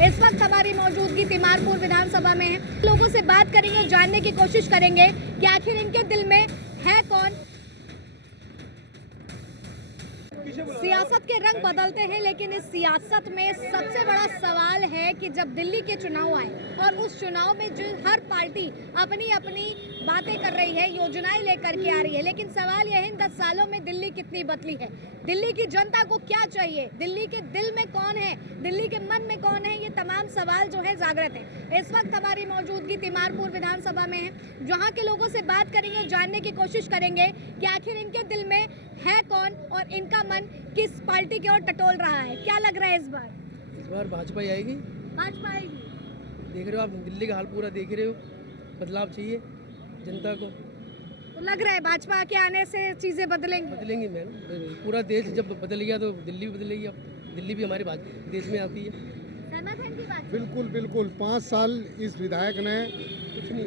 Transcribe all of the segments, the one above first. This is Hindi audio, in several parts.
इस वक्त हमारी मौजूदगी तिमारपुर विधानसभा में है। लोगों से बात करेंगे, जानने की कोशिश करेंगे कि आखिर इनके दिल में है कौन। सियासत के रंग बदलते हैं, लेकिन इस सियासत में सबसे बड़ा सवाल है कि जब दिल्ली के चुनाव आए और उस चुनाव में जो हर पार्टी अपनी अपनी बातें कर रही है, योजनाएं लेकर के आ रही है, लेकिन सवाल यह है इन 10 सालों में दिल्ली कितनी बदली है, दिल्ली की जनता को क्या चाहिए, दिल्ली के दिल में कौन है, दिल्ली के मन में कौन है, ये तमाम सवाल जो है जागृत है। इस वक्त हमारी मौजूदगी तिमारपुर विधानसभा में है, जहाँ के लोगों से बात करेंगे, जानने की कोशिश करेंगे कि आखिर इनके दिल में है कौन और इनका मन किस पार्टी की ओर टटोल रहा है। क्या लग रहा है इस बार भाजपा ही आएगी। भाजपा आएगी। देख रहे हो आप, दिल्ली का हाल पूरा देख रहे हो, बदलाव चाहिए जनता को। तो लग रहा है भाजपा के आने से चीजें बदलेंगी मैम। पूरा देश जब बदल गया तो दिल्ली भी बदलेगी। अब दिल्ली भी हमारे देश में आती है। सहमत हैं इनकी बात? बिल्कुल बिल्कुल। 5 साल इस विधायक ने,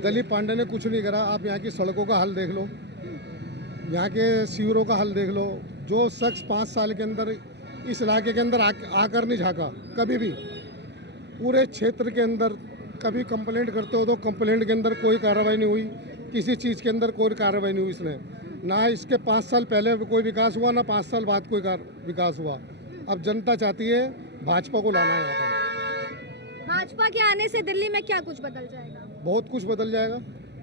दिलीप पांडे ने कुछ नहीं करा। आप यहाँ की सड़कों का हाल देख लो, यहाँ के सीवरों का हाल देख लो। जो शख्स 5 साल के अंदर इस इलाके के अंदर आकर नहीं झाँका कभी भी, पूरे क्षेत्र के अंदर कभी कंप्लेंट करते हो तो कंप्लेंट के अंदर कोई कार्रवाई नहीं हुई, किसी चीज़ के अंदर कोई कार्रवाई नहीं हुई। इसने ना इसके 5 साल पहले कोई विकास हुआ, ना 5 साल बाद कोई विकास हुआ। अब जनता चाहती है भाजपा को लाना है यहाँ पर। भाजपा के आने से दिल्ली में क्या कुछ बदल जाएगा? बहुत कुछ बदल जाएगा।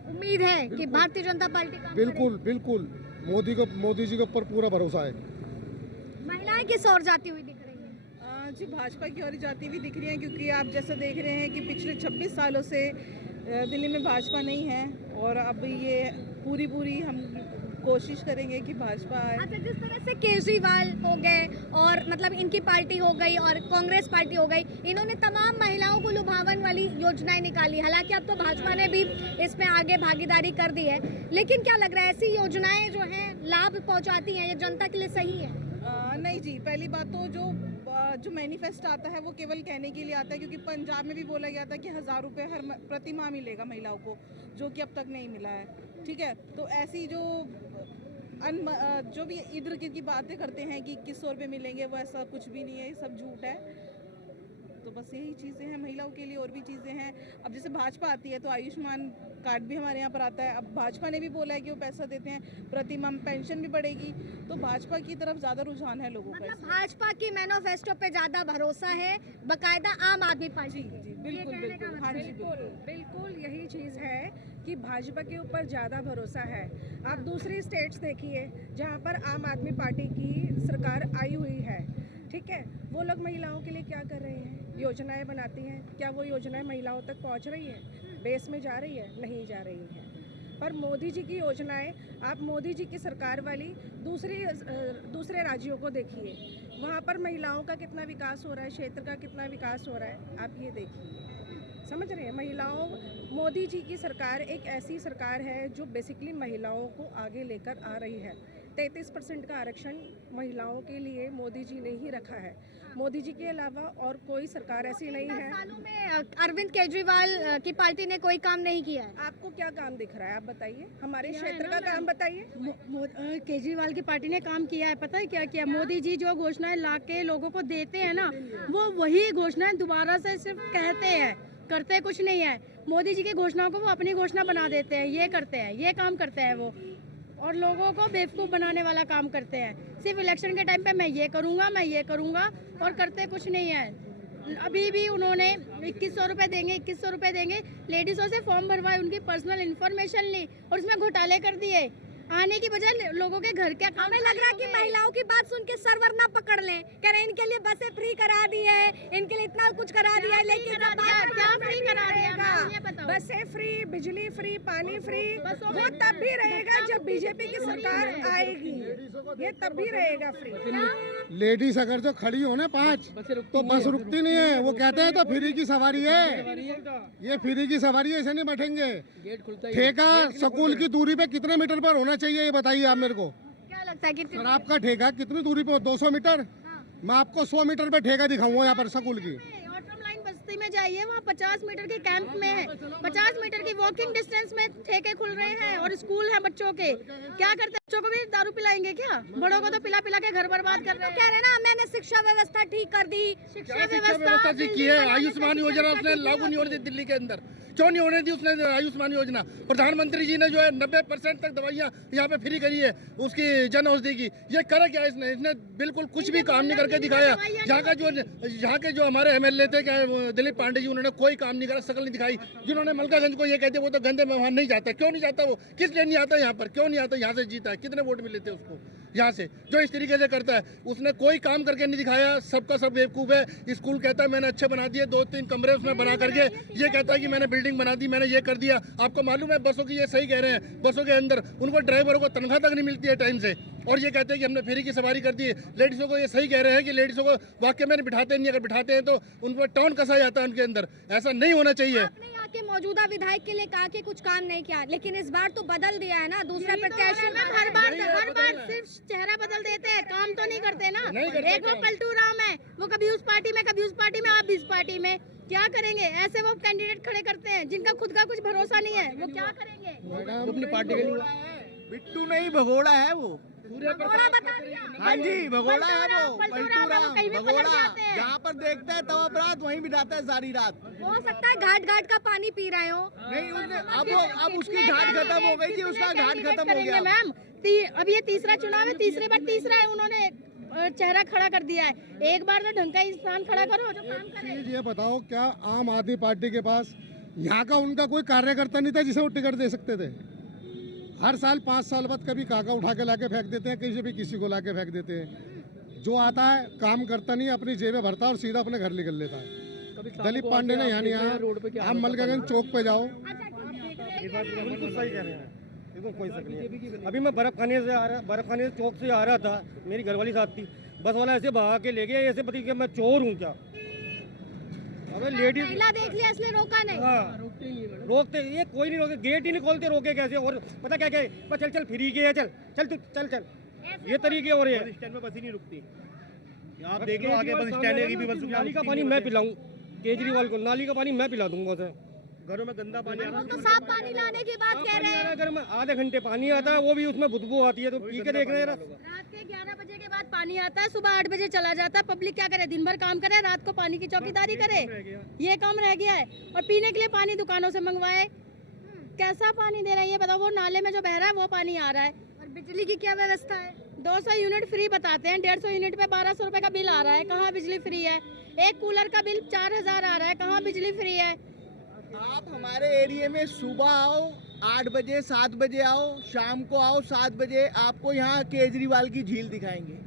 उम्मीद है कि भारतीय जनता पार्टी काम बिल्कुल बिल्कुल। मोदी जी के ऊपर पूरा भरोसा है। करेगी। महिलाएं किस ओर जाती हुई दिख रही हैं? जी भाजपा की ओर जाती हुई दिख रही हैं, क्योंकि आप जैसा देख रहे हैं कि पिछले 26 सालों से दिल्ली में भाजपा नहीं है और अब ये पूरी हम कोशिश करेंगे कि भाजपा आए। अच्छा, जिस तरह से केजरीवाल हो गए और मतलब इनकी पार्टी हो गई और कांग्रेस पार्टी हो गई, इन्होंने तमाम महिलाओं को लुभावन वाली योजनाएं निकाली। हालांकि अब तो भाजपा ने भी इसमें आगे भागीदारी कर दी है, लेकिन क्या लग रहा है ऐसी योजनाएं जो हैं लाभ पहुंचाती हैं, ये जनता के लिए सही है? नहीं जी, पहली बात तो जो मैनिफेस्ट आता है वो केवल कहने के लिए आता है, क्योंकि पंजाब में भी बोला गया था कि 1000 रुपये हर प्रति माह मिलेगा महिलाओं को, जो कि अब तक नहीं मिला है। ठीक है, तो ऐसी जो भी इधर की बातें करते हैं कि 2100 रुपये मिलेंगे, वो ऐसा कुछ भी नहीं है, ये सब झूठ है। तो बस यही चीज़ें हैं महिलाओं के लिए, और भी चीज़ें हैं। अब जैसे भाजपा आती है तो आयुष्मान कार्ड भी हमारे यहाँ पर आता है। अब भाजपा ने भी बोला है कि वो पैसा देते हैं, प्रति माह पेंशन भी बढ़ेगी, तो भाजपा की तरफ ज़्यादा रुझान है लोगों का। मतलब भाजपा की मैनिफेस्टो पे ज्यादा भरोसा है बकायदा आम आदमी पार्टी। जी बिल्कुल बिल्कुल। हाँ जी बिल्कुल यही चीज़ है कि भाजपा के ऊपर ज़्यादा भरोसा है। आप दूसरी स्टेट्स देखिए जहाँ पर आम आदमी पार्टी की सरकार आई हुई है, ठीक है, वो लोग महिलाओं के लिए क्या कर रहे हैं? योजनाएं बनाती हैं, क्या वो योजनाएं महिलाओं तक पहुंच रही है, बेस में जा रही है? नहीं जा रही है। पर मोदी जी की योजनाएं, आप मोदी जी की सरकार वाली दूसरे राज्यों को देखिए, वहाँ पर महिलाओं का कितना विकास हो रहा है, क्षेत्र का कितना विकास हो रहा है, आप ये देखिए। समझ रहे हैं? मोदी जी की सरकार एक ऐसी सरकार है जो बेसिकली महिलाओं को आगे लेकर आ रही है। 33% का आरक्षण महिलाओं के लिए मोदी जी ने ही रखा है। मोदी जी के अलावा और कोई सरकार ऐसी नहीं है। 10 सालों में अरविंद केजरीवाल की पार्टी ने कोई काम नहीं किया है। आपको क्या काम दिख रहा है? आप बताइए, हमारे क्षेत्र का काम बताइए। केजरीवाल की पार्टी ने काम किया है। पता है क्या किया? मोदी जी जो घोषणाएं ला के लोगों को देते हैं ना, वो वही घोषणाएं दोबारा से सिर्फ कहते हैं, करते कुछ नहीं है। मोदी जी की घोषणाओं को वो अपनी घोषणा बना देते हैं, ये करते हैं, ये काम करते हैं वो, और लोगों को बेवकूफ़ बनाने वाला काम करते हैं। सिर्फ इलेक्शन के टाइम पे मैं ये करूँगा, और करते कुछ नहीं है। अभी भी उन्होंने 2100 रुपये देंगे, लेडीज़ों से फॉर्म भरवाए, उनकी पर्सनल इन्फॉर्मेशन ली और उसमें घोटाले कर दिए। आने की बजाय लोगों के घर क्या काम। हमें लग रहा है कि महिलाओं की बात सुन के सर्वर ना पकड़ लें, कह रहे इनके लिए बसें फ्री करा दी है, इनके लिए इतना कुछ करा दिया है, लेकिन क्या फ्री करा दिया? बसें फ्री, बिजली फ्री, पानी फ्री, वो तब भी रहेगा जब बीजेपी की सरकार आएगी, ये तब भी रहेगा फ्री। लेडीज अगर जो खड़ी हो ना 5 तो बस रुकती नहीं है। वो कहते हैं तो फ्री की सवारी है, ये फ्री की सवारी है, ऐसे नहीं बैठेंगे। गेट खुलता ही ठेका स्कूल की दूरी पे कितने मीटर पर होना चाहिए, ये बताइए आप मेरे को। क्या लगता है कि सर आपका ठेका कितनी दूरी पे हो? 200 मीटर। मैं आपको 100 मीटर पे ठेका दिखाऊंगा यहाँ पर स्कूल की। ऑटो लाइन बसते बस्ती में जाइए, वहाँ 50 मीटर के कैंप में है, 50 मीटर की वॉकिंग डिस्टेंस में ठेके खुल रहे हैं और स्कूल है बच्चों के। क्या करते हैं, बच्चों को भी दारू पिलाएंगे क्या? बड़ों को तो पिला पिला के घर बर्बाद कर रहे हैं। कह रहे ना मैंने शिक्षा व्यवस्था ठीक कर दी, शिक्षा व्यवस्था ठीक की है। आयुष्मान योजना उसने लागू नहीं होने दी दिल्ली के अंदर, क्यों नहीं होने दी उसने आयुष्मान योजना? प्रधानमंत्री जी ने जो है 90% तक दवाइयाँ यहाँ पे फ्री करी है उसकी जन औषधि की। ये करे क्या इसने बिल्कुल कुछ भी काम नहीं करके दिखाया। यहाँ के जो हमारे MLA थे क्या दिलीप पांडे जी, उन्होंने कोई काम नहीं करा, शकल नहीं दिखाई। जिन्होंने मलकागंज को ये कहते वो तो गंदे में वहाँ नहीं जाता, क्यों नहीं जाता? वो किस लिए नहीं आता यहाँ पर, क्यों नहीं आता? यहाँ से जीता है, कितने वोट मिले थे उसको यहाँ से? जो इस तरीके से करता है, उसने कोई काम करके नहीं दिखाया। सबका सब बेवकूफ़ है। स्कूल कहता है मैंने अच्छे बना दिए, 2-3 कमरे उसमें बना करके ये कहता है कि मैंने बिल्डिंग बना दी, मैंने ये कर दिया। आपको मालूम है बसों की, ये सही कह रहे हैं, बसों के अंदर उनको ड्राइवरों को तनख्वाह तक नहीं मिलती है टाइम से, और ये कहते हैं कि हमने फ्री की सवारी कर दी है। लेडीज़ों को ये सही कह रहे हैं कि लेडीज़ों को वाकई में बिठाते नहीं, अगर बिठाते हैं तो उनको टाउन कसा जाता है उनके अंदर। ऐसा नहीं होना चाहिए। आपने यहाँ के मौजूदा विधायक के लिए कहा कि कुछ काम नहीं किया, लेकिन इस बार तो बदल दिया है ना, दूसरा प्रत्याशी। हर बार सिर्फ चेहरा बदल देते हैं, काम तो नहीं करते ना। एक वो पलटू राम है, वो कभी उस पार्टी में कभी उस पार्टी में, आप भी इस पार्टी में। क्या करेंगे? ऐसे वो कैंडिडेट खड़े करते हैं जिनका खुद का कुछ भरोसा नहीं है, वो क्या करेंगे? अपनी पार्टी के लिए बिट्टू नहीं भगोड़ा है वो। भगोड़ा बता दिया। हाँ जी भगोड़ा है वो, पलटू राम कहीं भी पलट भगोड़ा। जाते हैं। जहाँ पर देखता है तवा रात वहीं बिताता है सारी रात। हो सकता है घाट घाट का पानी पी रहे हो। नहीं अब उसकी घाट खत्म हो गई थी, उसका घाट खत्म हो गया। मैम अब ये तीसरा चुनाव है, तीसरे बार तीसरा है, उन्होंने चेहरा खड़ा कर दिया है। एक बार तो ढंग का इंसान खड़ा करो जो काम करे। ये बताओ, क्या आम आदमी पार्टी के पास यहाँ का उनका कोई कार्यकर्ता नहीं था जिसे वो टिकट दे सकते थे? हर साल 5 साल बाद कभी काका उठा के लाके फेंक देते हैं, किसी को लाके फेंक देते हैं। जो आता है काम करता नहीं, अपनी जेबें भरता है और सीधा अपने घर निकल लेता है। दिलीप पांडे ने यहाँ नहीं आया। हम मलकागंज चौक पे जाओ, बिल्कुल सही कह रहे हैं, एकदम कोई शक नहीं है। अभी मैं बर्फ खाने से चौक से आ रहा था, मेरी घरवाली साथ थी, बस वाला ऐसे भगा के ले गया, ऐसे पता कि मैं चोर हूँ क्या? अबे लेडीज महिला देख लिया इसलिए रोका नहीं। हाँ रोकते, ये कोई नहीं रोके, गेट ही नहीं खोलते, रोके कैसे? और पता क्या क्या है, चल चल फ्री के है, चल चल तू चल चल, ये तरीके हो रहे हैं। स्टैंड में बस ही नहीं रुकती। आप देख लो आगे बस स्टैंड की भी बस। नाली का पानी मैं पिलाऊं केजरीवाल को, नाली का पानी मैं पिला दूंगा उसे। घरों में गंदा पानी आ रहा वो तो साफ पानी लाने की बात कह रहे हैं। अगर मैं आधे घंटे पानी आता है, वो भी उसमें बदबू आती है, तो पी के देख रहे हैं। रात के 11 बजे के बाद पानी आता है, सुबह 8 बजे चला जाता है। पब्लिक क्या करे? दिन भर काम करे, रात को पानी की चौकीदारी करे, ये काम रह गया है। और पीने के लिए पानी दुकानों से मंगवाए, कैसा पानी दे रहा है ये बताओ? वो नाले में जो बह रहा है वो पानी आ रहा है। और बिजली की क्या व्यवस्था है? 200 यूनिट फ्री बताते हैं, 150 यूनिट पे 1200 रुपए का बिल आ रहा है, कहाँ बिजली फ्री है? एक कूलर का बिल 4000 आ रहा है, कहाँ बिजली फ्री है? आप हमारे एरिया में सुबह आओ 8 बजे 7 बजे आओ, शाम को आओ 7 बजे, आपको यहाँ केजरीवाल की झील दिखाएंगे।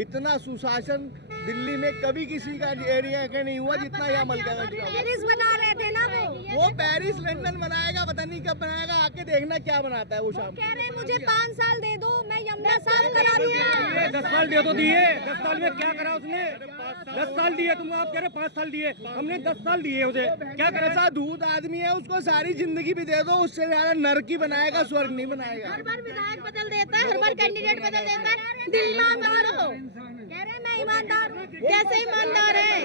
इतना सुशासन दिल्ली में कभी किसी का एरिया का नहीं हुआ जितना यहाँ मलकागंज का। पेरिस बना रहे थे ना वो पेरिस लंदन बनाएगा, पता नहीं कब बनाएगा, आके देखना क्या बनाता है वो शाम। कह रहे हैं मुझे 5 साल दे दो, मैं यमुना साफ करा दूंगा। 10 साल दे तो दिए, 10 साल में क्या करा उसने? 10 साल दिए, तुम आप कह रहे 5 साल दिए, हमने 10 साल दिए उसे, क्या करा? ऐसा दूध आदमी है, उसको सारी जिंदगी भी दे दो, उससे ज्यादा नरक ही बनाएगा, स्वर्ग नहीं बनाएगा। हर बार विधायक बदल देता है, हर बार कैंडिडेट बदल देता है। दिल ईमानदार हो, कह रहे हैं मैं ईमानदार हूँ। कैसे ईमानदार है?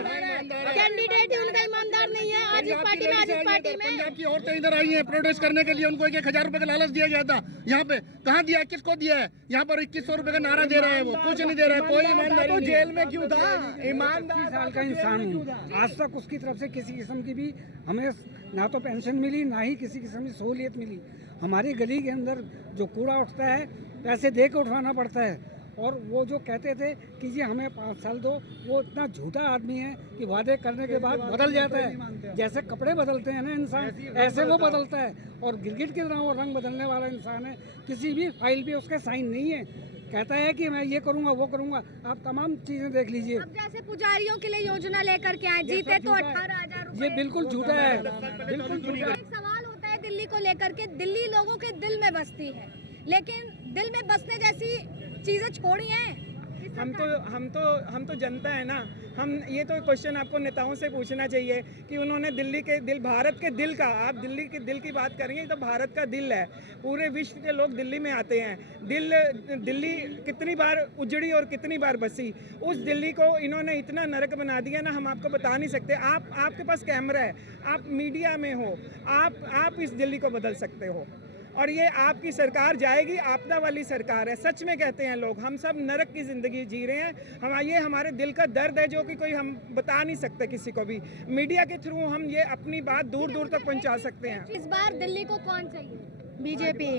कैंडिडेट ही उनका ईमानदार नहीं है। आज इस पार्टी में, आज इस पार्टी में। पंजाब की औरतें इधर आई हैं प्रोटेस्ट करने के लिए, उनको 1000 रुपए का लालच दिया गया था। यहाँ पे कहाँ दिया, किसको दिया है? यहाँ पर 2100 रुपए का नारा दे रहे हैं, वो कुछ नहीं दे रहे, कोई ईमानदारी नहीं। जेल में क्यों था? ईमानदार 80 साल का इंसान हूँ, आज तक उसकी तरफ से किसी किस्म की भी हमें ना तो पेंशन मिली, ना ही किसी किस्म की सहूलियत मिली। हमारी गली के अंदर जो कूड़ा उठता है, पैसे दे के उठवाना पड़ता है। और वो जो कहते थे कि जी हमें 5 साल दो, वो इतना झूठा आदमी है कि वादे करने के बाद बदल जाता है। जैसे कपड़े बदलते हैं ना इंसान, ऐसे वो बदलता है। और गिरगिट की तरह वो रंग बदलने वाला इंसान है। किसी भी फाइल पे उसके साइन नहीं है, कहता है कि मैं ये करूँगा वो करूँगा। आप तमाम चीज़ें देख लीजिए। अब जैसे पुजारियों के लिए योजना लेकर के आए, जीते तो 18,000 ये बिल्कुल झूठा है, बिल्कुल झूठा। एक सवाल होता है दिल्ली को लेकर के, दिल्ली लोगों के दिल में बसती है, लेकिन दिल में बसने जैसी चीजें छोड़ी हैं। हम तो जनता है ना, हम ये तो क्वेश्चन आपको नेताओं से पूछना चाहिए कि उन्होंने दिल्ली के दिल, भारत के दिल का, आप दिल्ली के दिल की बात करेंगे तो भारत का दिल है, पूरे विश्व के लोग दिल्ली में आते हैं। दिल्ली कितनी बार उजड़ी और कितनी बार बसी, उस दिल्ली को इन्होंने इतना नरक बना दिया ना, हम आपको बता नहीं सकते। आपके पास कैमरा है, आप मीडिया में हो, आप इस दिल्ली को बदल सकते हो। और ये आपकी सरकार जाएगी, आपदा वाली सरकार है। सच में कहते हैं लोग, हम सब नरक की ज़िंदगी जी रहे हैं। ये हमारे दिल का दर्द है जो कि कोई हम बता नहीं सकते किसी को भी। मीडिया के थ्रू हम ये अपनी बात दूर दूर तक पहुंचा सकते हैं। इस बार दिल्ली को कौन चाहिए? बीजेपी।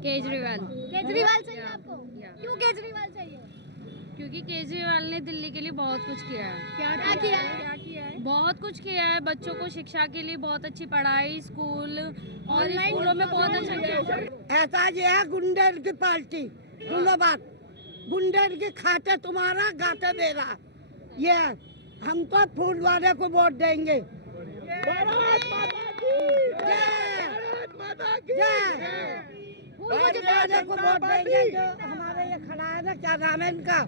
केजरीवाल। केजरीवाल चाहिए आपको? क्यों केजरीवाल चाहिए? क्योंकि केजरीवाल ने दिल्ली के लिए बहुत कुछ किया है। क्या किया है? बहुत कुछ किया है। बच्चों को शिक्षा के लिए बहुत अच्छी पढ़ाई, स्कूल और स्कूलों में बहुत अच्छा किया। ऐसा ये है गुंडर की पार्टी, सुनो बात, गुंडर के खाते तुम्हारा गाते दे रहा। ये हम तो फूल वाले को वोट देंगे। वाले को वोट देंगे। जो हमारे ये खड़ा है ना, क्या नाम है इनका,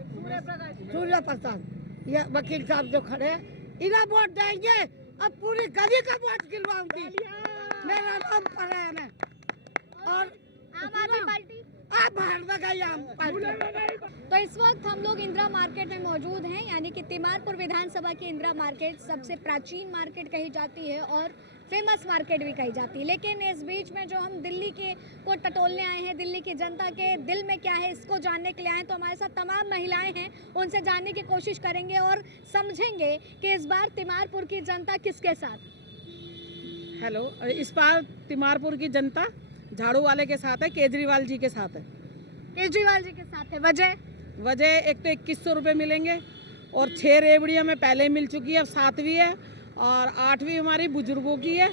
सूर्य प्रसाद, ये वकील साहब जो खड़े हैं, इन्हें वोट देंगे। अब पूरी गली का वोट गिरवाऊंगी। मेरा नाम पड़ा है मैं। और आम आदमी पार्टी? आप बाहर में गई आम पार्टी। तो इस वक्त हम लोग इंदिरा मार्केट में मौजूद हैं, यानी कि तिमारपुर विधानसभा की इंदिरा मार्केट सबसे प्राचीन मार्केट कही जाती है और फेमस मार्केट भी कही जाती है। लेकिन इस बीच में जो हम दिल्ली के को टटोलने आए हैं, दिल्ली की जनता के दिल में क्या है इसको जानने के लिए आए, तो हमारे साथ तमाम महिलाएं हैं, उनसे जानने की कोशिश करेंगे और समझेंगे कि इस बार तिमारपुर की जनता किसके साथ। हेलो, इस बार तिमारपुर की जनता झाड़ू वाले के साथ है, केजरीवाल जी के साथ है। केजरीवाल जी के साथ है। वजह एक तो 2100 रुपये मिलेंगे और 6 रेवड़ी हमें पहले मिल चुकी है, अब 7वीं है और 8वीं हमारी बुजुर्गों की है।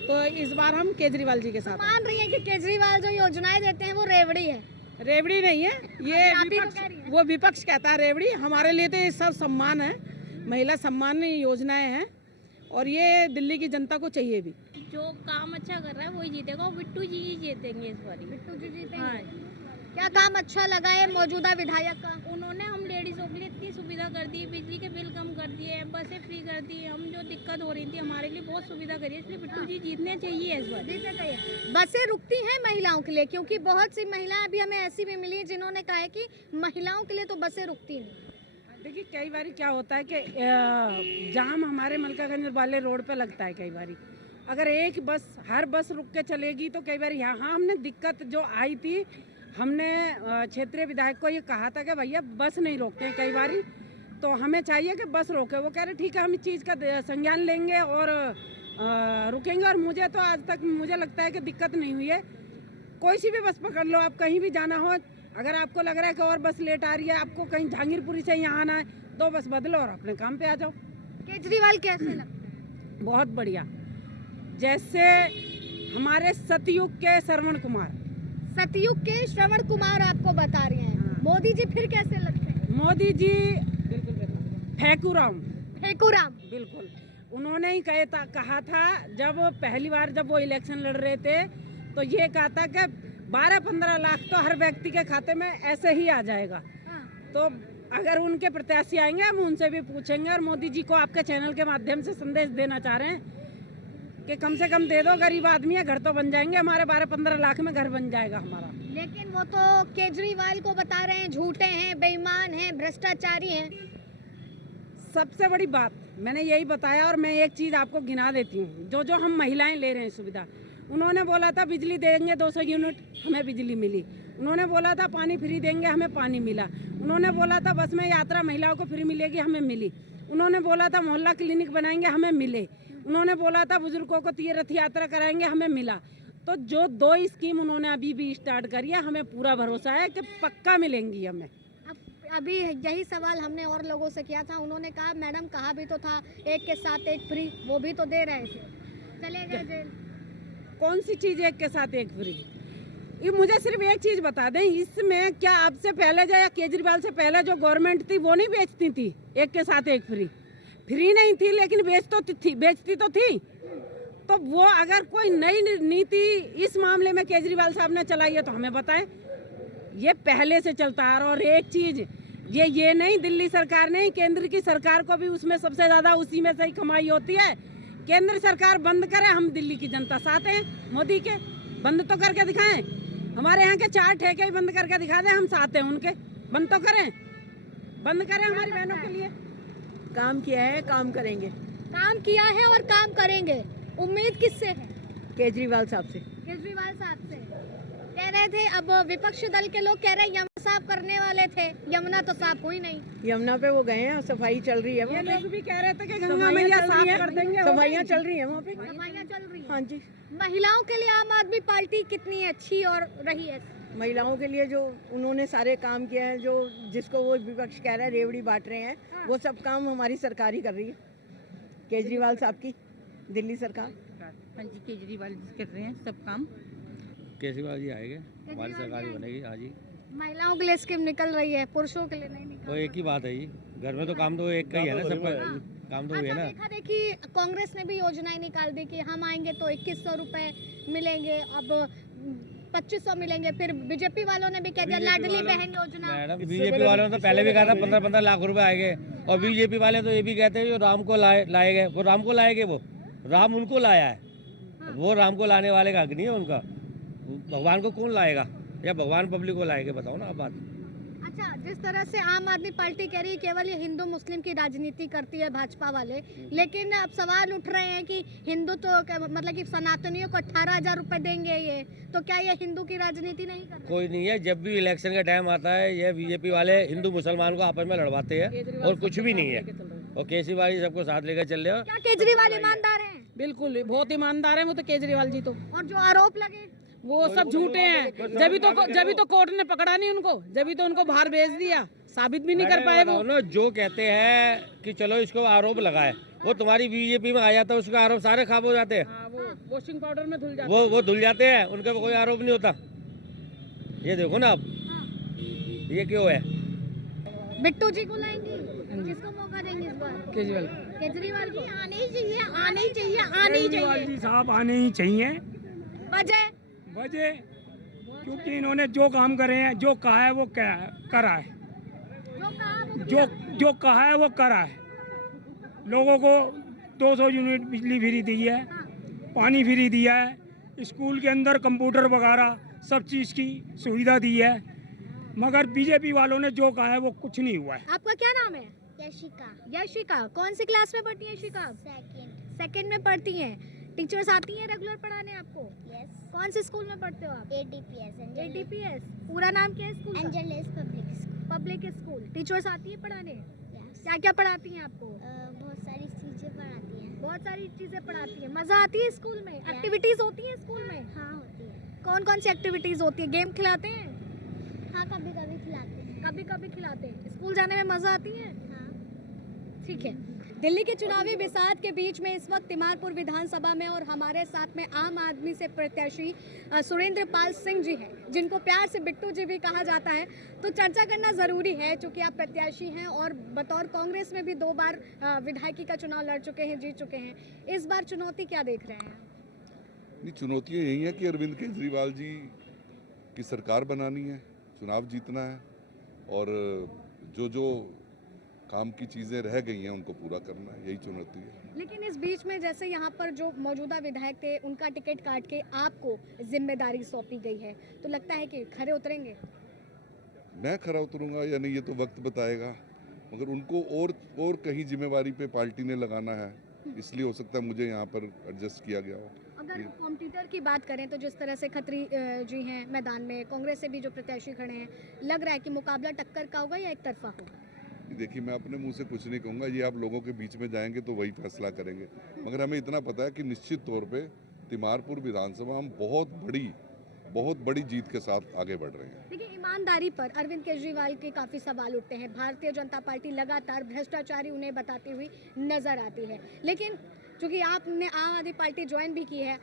तो इस बार हम केजरीवाल जी के साथ मान रही है कि केजरीवाल जो योजनाएं देते हैं वो रेवड़ी है? रेवड़ी नहीं है, ये वो विपक्ष कहता है रेवड़ी। हमारे लिए तो ये सब सम्मान है, महिला सम्मान योजनाएं हैं और ये दिल्ली की जनता को चाहिए भी। जो काम अच्छा कर रहा है वही जीतेगा, बिट्टू जी ही जीतेंगे इस बार। बिट्टू जी जीतेंगे? हाँ। क्या काम अच्छा लगा है मौजूदा विधायक का? उन्होंने हम लेडीज़ों के लिए इतनी सुविधा कर दी, बिजली के बिल कम कर दिए, बसें फ्री कर दी, हम जो दिक्कत हो रही थी हमारे लिए बहुत सुविधा करी है, इसलिए बिट्टू जी जीतने चाहिए इस बार। जीतने चाहिए। बसें रुकती हैं महिलाओं के लिए, क्योंकि बहुत सी महिलाएं अभी हमें ऐसी भी मिली जिन्होंने कहा है कि महिलाओं के लिए तो बसें रुकती नहीं। देखिए, कई बार क्या होता है कि जाम हमारे मलकागंज वाले रोड पे लगता है। कई बार अगर एक बस, हर बस रुक के चलेगी तो कई बार यहाँ हमने दिक्कत जो आई थी, हमने क्षेत्रीय विधायक को ये कहा था कि भैया बस नहीं रोकते हैं कई बार, तो हमें चाहिए कि बस रोके। वो कह रहे ठीक है, हम इस चीज़ का संज्ञान लेंगे और रुकेंगे। और मुझे तो आज तक मुझे लगता है कि दिक्कत नहीं हुई है। कोई सी भी बस पकड़ लो, आप कहीं भी जाना हो, अगर आपको लग रहा है कि और बस लेट आ रही है, आपको कहीं जहांगीरपुरी से यहाँ आना है, तो बस बदलो और अपने काम पे आ जाओ। केजरीवाल कैसे लगता है? बहुत बढ़िया। जैसे हमारे सतयुग के श्रवण कुमार, सतयुग के श्रवण कुमार आपको बता रहे हैं। हाँ। मोदी जी फिर कैसे लगते हैं? मोदी जी फेकुराम बिल्कुल। उन्होंने ही कहा था जब पहली बार जब वो इलेक्शन लड़ रहे थे, तो ये कहा था कि 12-15 लाख तो हर व्यक्ति के खाते में ऐसे ही आ जाएगा। हाँ। तो अगर उनके प्रत्याशी आएंगे हम उनसे भी पूछेंगे। और मोदी जी को आपके चैनल के माध्यम से संदेश देना चाह रहे हैं कि कम से कम दे दो, गरीब आदमी है, घर तो बन जाएंगे हमारे, 12-15 लाख में घर बन जाएगा हमारा। लेकिन वो तो केजरीवाल को बता रहे हैं झूठे हैं, बेईमान हैं, भ्रष्टाचारी हैं। सबसे बड़ी बात मैंने यही बताया। और मैं एक चीज़ आपको गिना देती हूँ, जो हम महिलाएं ले रहे हैं सुविधा। उन्होंने बोला था बिजली देंगे 200 यूनिट, हमें बिजली मिली। उन्होंने बोला था पानी फ्री देंगे, हमें पानी मिला। उन्होंने बोला था बस में यात्रा महिलाओं को फ्री मिलेगी, हमें मिली। उन्होंने बोला था मोहल्ला क्लिनिक बनाएंगे, हमें मिले। उन्होंने बोला था बुजुर्गों को तीर्थ यात्रा कराएंगे, हमें मिला। तो जो 2 स्कीम उन्होंने अभी भी स्टार्ट करी है, हमें पूरा भरोसा है कि पक्का मिलेंगी हमें। अभी यही सवाल हमने और लोगों से किया था, उन्होंने कहा मैडम कहा भी तो था एक के साथ एक फ्री, वो भी तो दे रहे थे, चले गए जेल। कौन सी चीज़ एक के साथ एक फ्री? ये मुझे सिर्फ एक चीज़ बता दें, इसमें क्या आपसे पहले जो या केजरीवाल से पहले जो गवर्नमेंट थी वो नहीं बेचती थी एक के साथ एक फ्री? फ्री नहीं थी लेकिन बेचती तो थी। तो वो अगर कोई नई नीति इस मामले में केजरीवाल साहब ने चलाई है तो हमें बताएं। ये पहले से चलता आ रहा। और एक चीज़ ये नहीं, दिल्ली सरकार नहीं, केंद्र की सरकार को भी उसमें सबसे ज़्यादा उसी में से ही कमाई होती है। केंद्र सरकार बंद करे, हम दिल्ली की जनता साथ हैं मोदी के, बंद तो करके दिखाएं। हमारे यहाँ के 4 ठेके ही बंद करके दिखा दें, हम साथ हैं उनके, बंद तो करें, बंद करें हमारी बहनों के लिए। काम किया है, काम करेंगे। काम किया है और काम करेंगे। उम्मीद किससे है? केजरीवाल साहब से। केजरीवाल साहब से। कह रहे थे, अब विपक्षी दल के लोग कह रहे हैं यमुना साफ करने वाले थे, यमुना तो साफ हुई नहीं। यमुना पे वो गए हैं, सफाई चल रही है ये वहाँ पे। लोग भी कह रहे थे कि गंगा मैया साफ कर देंगे, सफाइयाँ चल रही है वहाँ पे। सफाइयाँ चल रही हैं। हाँ जी। महिलाओं के लिए आम आदमी पार्टी कितनी अच्छी और रही है? महिलाओं के लिए जो उन्होंने सारे काम किए हैं, जो जिसको वो विपक्ष कह रहा है रेवड़ी बांट रहे हैं, वो सब काम हमारी सरकार ही कर रही है, केजरीवाल साहब की दिल्ली सरकार। हाँ जी, केजरीवाल जी कर रहे हैं सब काम। केजरीवाल जी आएंगे, हमारी सरकार ही बनेगी। हाँ जी, महिलाओं के लिए स्कीम निकल रही है, पुरुषों के लिए नहीं निकल तो रही। एक ही बात है जी, घर में तो काम तो एक का ही है ना, सबका काम तो हुई है अच्छा, ना। देखा देखी कांग्रेस ने भी योजनाएं निकाल दी कि हम आएंगे तो 2100 रुपए मिलेंगे, अब 2500 मिलेंगे। फिर बीजेपी वालों ने भी कह दिया लाडली बहन योजना। मैडम, बीजेपी वालों ने तो पहले भी कहा था 15-15 लाख रुपए आएंगे, और बीजेपी वाले तो ये भी कहते हैं जो राम को लाए गए, वो राम को लाएंगे, वो राम उनको लाया है, वो राम को लाने वाले का हक नहीं है उनका। भगवान को कौन लाएगा, या भगवान पब्लिक को लाएंगे, बताओ ना आप बात। अच्छा, जिस तरह से आम आदमी पार्टी कह रही है केवल ये हिंदू मुस्लिम की राजनीति करती है भाजपा वाले, लेकिन अब सवाल उठ रहे हैं कि हिंदू तो मतलब कि सनातनियों को 18,000 रुपए देंगे, ये तो क्या ये हिंदू की राजनीति नहीं कर रहे? कोई नहीं है, जब भी इलेक्शन का टाइम आता है ये बीजेपी वाले हिंदू मुसलमान को आपस में लड़वाते हैं, और कुछ भी नहीं है। और केजरीवाल जी सबको साथ लेकर चल रहे हो। क्या केजरीवाल ईमानदार हैं? बिल्कुल, बहुत ईमानदार है वो तो केजरीवाल जी तो। और जो आरोप लगे वो सब झूठे हैं, जब तो कोर्ट ने पकड़ा नहीं उनको, जब तो उनको बाहर भेज दिया, साबित भी नहीं कर पाए वो। ना जो कहते हैं कि चलो इसको आरोप लगाए, वो तुम्हारी बीजेपी में आ जाता है, उसका आरोप सारे खाब हो जाते हैं। वो वॉशिंग पाउडर में धुल जाते वो धुल जाते हैं, उनका कोई आरोप नहीं होता। ये देखो ना आप, ये क्यों है? बिट्टू जी को लाएंगे, किसको मौका देंगे इस बार? केजरीवाल। केजरीवाल को आने ही चाहिए, आने ही चाहिए, आने ही चाहिए। जी साहब आने ही चाहिए। वजह क्योंकि इन्होंने जो काम करे हैं, जो कहा है वो करा है, जो कहा है वो करा है। लोगों को 200 यूनिट बिजली फ्री दी है, पानी फ्री दिया है, स्कूल के अंदर कंप्यूटर वगैरह सब चीज़ की सुविधा दी है, मगर बीजेपी वालों ने जो कहा है वो कुछ नहीं हुआ है। आपका क्या नाम है? यशिका। यशिका, कौन सी क्लास में पढ़ती है यशिका? सेकंड में पढ़ती हैं। टीचर्स आती हैं रेगुलर पढ़ाने आपको? यस। कौन से स्कूल में पढ़ते हो आप? ADPS। पूरा नाम क्या है स्कूल का? Angeles public school. टीचर्स आती हैं पढ़ाने? क्या क्या पढ़ाती हैं आपको? बहुत सारी चीजें पढ़ाती हैं। बहुत सारी चीजें पढ़ाती हैं। मजा आती है स्कूल में? एक्टिविटीज होती है स्कूल में? हाँ होती है। कौन कौन सी एक्टिविटीज होती है? गेम खिलाते हैं? हाँ कभी कभी खिलाते हैं। कभी कभी खिलाते हैं। स्कूल जाने में मजा आती है? हाँ। ठीक है। दिल्ली के चुनावी बिसात के बीच में इस वक्त तिमारपुर विधानसभा में और हमारे साथ में आम आदमी से प्रत्याशी सुरेंद्र पाल सिंह जी हैं, जिनको प्यार से बिट्टू जी भी कहा जाता है। तो चर्चा करना ज़रूरी है, चूँकि आप प्रत्याशी हैं और बतौर कांग्रेस में भी 2 बार विधायकी का चुनाव लड़ चुके हैं, जीत चुके हैं। इस बार चुनौती क्या देख रहे हैं? नहीं, चुनौतियाँ यही हैं कि अरविंद केजरीवाल जी की सरकार बनानी है, चुनाव जीतना है, और जो काम की चीज़ें रह गई हैं उनको पूरा करना है, यही चुनौती है। लेकिन इस बीच में जैसे यहाँ पर जो मौजूदा विधायक थे, उनका टिकट काट के आपको जिम्मेदारी सौंपी गई है, तो लगता है कि खरे उतरेंगे? मैं खरा उतरूंगा या नहीं ये तो वक्त बताएगा, मगर उनको और कहीं जिम्मेवारी पे पार्टी ने लगाना है, इसलिए हो सकता है मुझे यहाँ पर एडजस्ट किया गया हो। अगर कॉम्पिटिटर की बात करें तो जिस तरह से खत्री जी हैं मैदान में, कांग्रेस से भी जो प्रत्याशी खड़े हैं, लग रहा है कि मुकाबला टक्कर का होगा या एक तरफा होगा? देखिए, मैं अपने मुंह से कुछ नहीं कहूँगा, ये आप लोगों के बीच में जाएंगे तो वही फैसला करेंगे, मगर हमें इतना पता है कि निश्चित तौर पे तिमारपुर विधानसभा हम बहुत बड़ी जीत के साथ आगे बढ़ रहे हैं। देखिए, ईमानदारी पर अरविंद केजरीवाल के काफ़ी सवाल उठते हैं। भारतीय जनता पार्टी लगातार भ्रष्टाचारी उन्हें बताती हुई नजर आती है, लेकिन चूँकि आपने आम आदमी पार्टी ज्वाइन भी की है,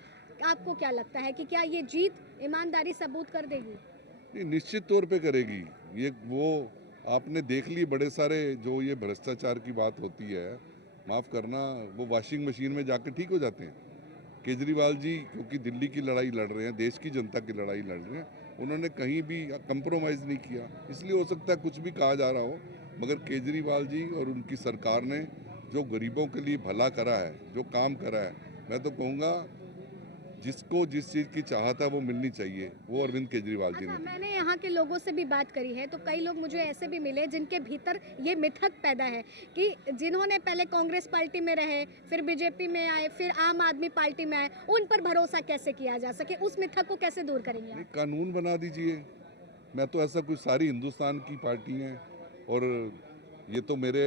आपको क्या लगता है कि क्या ये जीत ईमानदारी सबूत कर देगी? निश्चित तौर पे करेगी। ये वो आपने देख ली, बड़े सारे जो ये भ्रष्टाचार की बात होती है, माफ़ करना, वो वॉशिंग मशीन में जाकर ठीक हो जाते हैं। केजरीवाल जी क्योंकि दिल्ली की लड़ाई लड़ रहे हैं, देश की जनता की लड़ाई लड़ रहे हैं, उन्होंने कहीं भी कंप्रोमाइज़ नहीं किया। इसलिए हो सकता है कुछ भी कहा जा रहा हो, मगर केजरीवाल जी और उनकी सरकार ने जो गरीबों के लिए भला करा है, जो काम करा है, मैं तो कहूँगा जिसको जिस चीज़ की चाहत है वो मिलनी चाहिए, वो अरविंद केजरीवाल जी ने। मैंने यहाँ के लोगों से भी बात करी है तो कई लोग मुझे ऐसे भी मिले जिनके भीतर ये मिथक पैदा है कि जिन्होंने पहले कांग्रेस पार्टी में रहे, फिर बीजेपी में आए, फिर आम आदमी पार्टी में आए, उन पर भरोसा कैसे किया जा सके, उस मिथक को कैसे दूर करेंगे आप? कानून बना दीजिए। मैं तो ऐसा कुछ, सारी हिंदुस्तान की पार्टी हैं और ये तो मेरे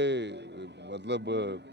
मतलब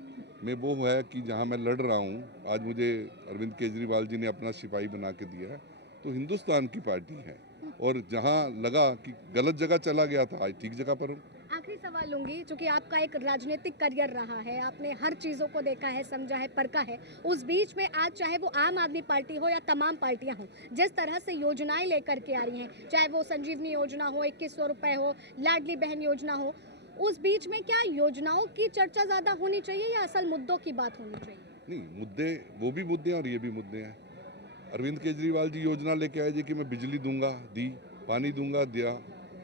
में वो है कि जहाँ मैं लड़ रहा हूँ, आज मुझे अरविंद केजरीवाल जी ने अपना सिपाही बना के दिया है, तो हिंदुस्तान की पार्टी है और जहाँ लगा कि गलत जगह चला गया था, आज ठीक जगह पर हूँ। आखिरी सवाल लूंगी, क्योंकि आपका एक राजनीतिक करियर रहा है, आपने हर चीज़ों को देखा है, समझा है, परखा है, उस बीच में आज चाहे वो आम आदमी पार्टी हो या तमाम पार्टियां हों, जिस तरह से योजनाएं लेकर के आ रही हैं, चाहे वो संजीवनी योजना हो, 2100 रुपये हो, लाडली बहन योजना हो, उस बीच में क्या योजनाओं की चर्चा ज़्यादा होनी चाहिए या असल मुद्दों की बात होनी चाहिए? नहीं, मुद्दे वो भी मुद्दे हैं और ये भी मुद्दे हैं। अरविंद केजरीवाल जी योजना लेके आए जी कि मैं बिजली दूंगा, दी, पानी दूंगा, दिया,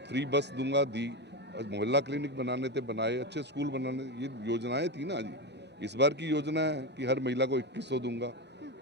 फ्री बस दूंगा, दी, मोहल्ला क्लिनिक बनाने थे, बनाए, अच्छे स्कूल बनाने, ये योजनाएं थी ना जी। इस बार की योजना है कि हर महिला को 2100 दूंगा,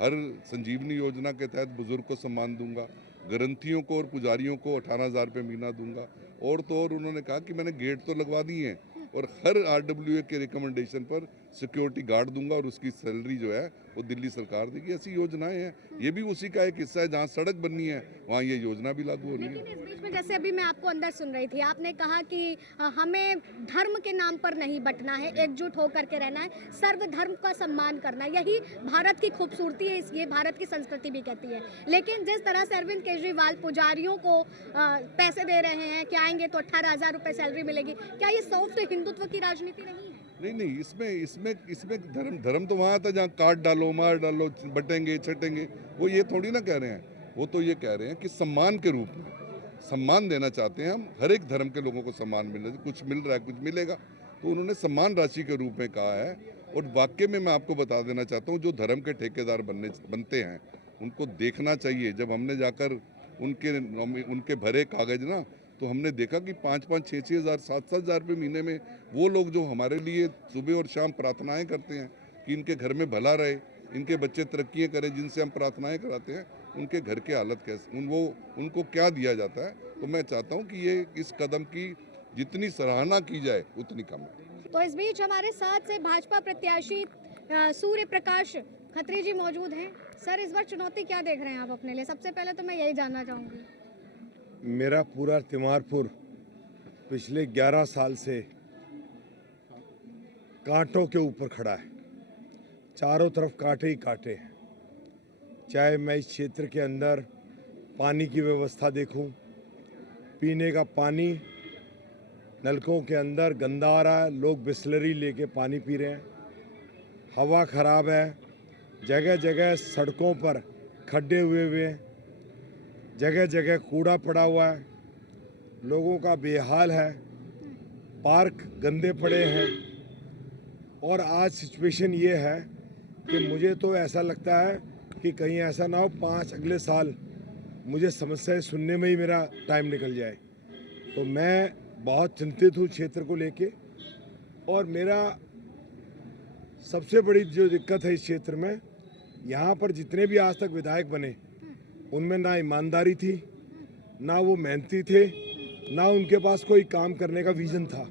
हर संजीवनी योजना के तहत बुजुर्ग को सम्मान दूंगा, ग्रंथियों को और पुजारियों को 18,000 रुपये महीना दूंगा, और तो और उन्होंने कहा कि मैंने गेट तो लगवा दिए हैं और हर RWA के रिकमेंडेशन पर सिक्योरिटी गार्ड दूंगा और उसकी सैलरी जो है वो दिल्ली सरकार देगी। ऐसी योजनाएं हैं, ये भी उसी का एक हिस्सा है। जहाँ सड़क बननी है वहाँ ये योजना भी लागू हो रही है। लेकिन इस बीच में जैसे अभी मैं आपको अंदर सुन रही थी, आपने कहा कि हमें धर्म के नाम पर नहीं बंटना है, एकजुट होकर के रहना है, सर्वधर्म का सम्मान करना, यही भारत की खूबसूरती है, ये भारत की संस्कृति भी कहती है। लेकिन जिस तरह से अरविंद केजरीवाल पुजारियों को पैसे दे रहे हैं कि आएंगे तो 18,000 रुपये सैलरी मिलेगी, क्या ये सॉफ्ट हिंदुत्व की राजनीति नहीं है? नहीं, इसमें धर्म तो वहाँ था जहाँ काट डालो, मार डालो, बटेंगे, छटेंगे, वो ये थोड़ी ना कह रहे हैं। वो तो ये कह रहे हैं कि सम्मान के रूप में सम्मान देना चाहते हैं हम, हर एक धर्म के लोगों को सम्मान मिल रहा है, कुछ मिल रहा है, कुछ मिलेगा, तो उन्होंने सम्मान राशि के रूप में कहा है। और वाकई में मैं आपको बता देना चाहता हूँ, जो धर्म के ठेकेदार बनते हैं उनको देखना चाहिए। जब हमने जाकर उनके भरे कागज ना, तो हमने देखा कि 5-5, 6-6 हज़ार, 7-7 हज़ार रुपये महीने में वो लोग जो हमारे लिए सुबह और शाम प्रार्थनाएं करते हैं कि इनके घर में भला रहे, इनके बच्चे तरक्कियाँ करें, जिनसे हम प्रार्थनाएं कराते हैं, उनके घर की हालत कैसे, उनको क्या दिया जाता है। तो मैं चाहता हूँ कि ये इस कदम की जितनी सराहना की जाए उतनी कम है। तो इस बीच हमारे साथ से भाजपा प्रत्याशी सूर्य प्रकाश खत्री जी मौजूद हैं। सर, इस बार चुनौती क्या देख रहे हैं आप अपने लिए? सबसे पहले तो मैं यही जानना चाहूँगी। मेरा पूरा तिमारपुर पिछले 11 साल से कांटों के ऊपर खड़ा है, चारों तरफ कांटे ही कांटे हैं। चाहे मैं इस क्षेत्र के अंदर पानी की व्यवस्था देखूं, पीने का पानी नलकों के अंदर गंदा आ रहा है, लोग बिस्लरी लेके पानी पी रहे हैं, हवा खराब है, जगह जगह सड़कों पर खड्डे हुए हैं, जगह जगह कूड़ा पड़ा हुआ है, लोगों का बेहाल है, पार्क गंदे पड़े हैं। और आज सिचुएशन ये है कि मुझे तो ऐसा लगता है कि कहीं ऐसा ना हो 5 अगले साल मुझे समस्याएं सुनने में ही मेरा टाइम निकल जाए। तो मैं बहुत चिंतित हूँ क्षेत्र को लेके। और मेरा सबसे बड़ी जो दिक्कत है इस क्षेत्र में, यहाँ पर जितने भी आज तक विधायक बने उनमें ना ईमानदारी थी, ना वो मेहनती थे, ना उनके पास कोई काम करने का विजन था।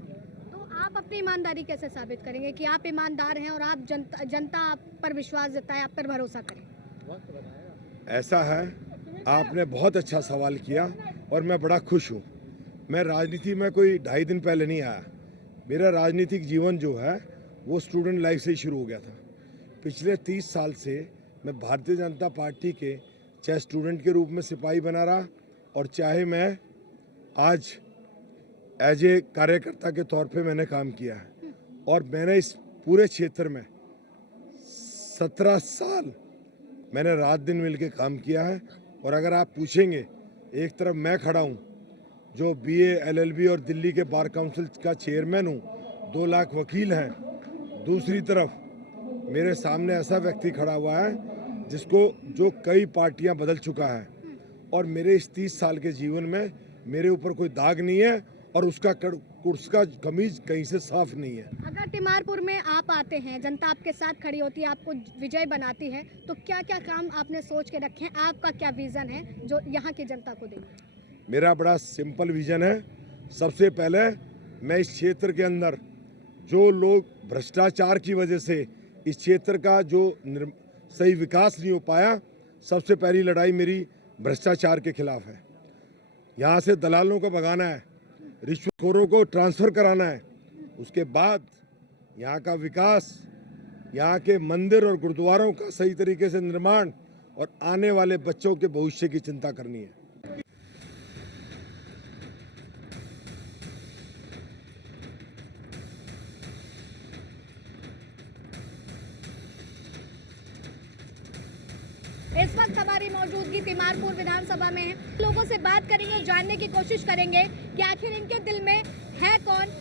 तो आप अपनी ईमानदारी कैसे साबित करेंगे कि आप ईमानदार हैं और आप जनता आप पर विश्वास जताए, आप पर भरोसा करें? ऐसा है, आपने बहुत अच्छा सवाल किया और मैं बड़ा खुश हूँ। मैं राजनीति में कोई 2.5 दिन पहले नहीं आया। मेरा राजनीतिक जीवन जो है वो स्टूडेंट लाइफ से ही शुरू हो गया था। पिछले 30 साल से मैं भारतीय जनता पार्टी के चाहे स्टूडेंट के रूप में सिपाही बना रहा और चाहे मैं आज एज ए कार्यकर्ता के तौर पे मैंने काम किया है। और मैंने इस पूरे क्षेत्र में 17 साल मैंने रात दिन मिल के काम किया है। और अगर आप पूछेंगे, एक तरफ मैं खड़ा हूँ जो BA LLB और दिल्ली के बार काउंसिल का चेयरमैन हूँ, 2 लाख वकील हैं, दूसरी तरफ मेरे सामने ऐसा व्यक्ति खड़ा हुआ है जिसको जो कई पार्टियां बदल चुका है, और मेरे इस 30 साल के जीवन में मेरे ऊपर कोई दाग नहीं है और उसका कमीज कहीं से साफ नहीं है। अगर तिमारपुर में आप आते हैं, जनता आपके साथ खड़ी होती है, आपको विजय बनाती है, तो क्या क्या काम आपने सोच के रखे हैं? आपका क्या विजन है जो यहाँ की जनता को देंगे? मेरा बड़ा सिंपल विजन है। सबसे पहले मैं इस क्षेत्र के अंदर जो लोग भ्रष्टाचार की वजह से इस क्षेत्र का जो सही विकास नहीं हो पाया, सबसे पहली लड़ाई मेरी भ्रष्टाचार के खिलाफ है। यहाँ से दलालों को भगाना है, रिश्वतखोरों को ट्रांसफ़र कराना है, उसके बाद यहाँ का विकास, यहाँ के मंदिर और गुरुद्वारों का सही तरीके से निर्माण और आने वाले बच्चों के भविष्य की चिंता करनी है। इस वक्त हमारी मौजूदगी तिमारपुर विधानसभा में है। लोगों से बात करेंगे, जानने की कोशिश करेंगे कि आखिर इनके दिल में है कौन,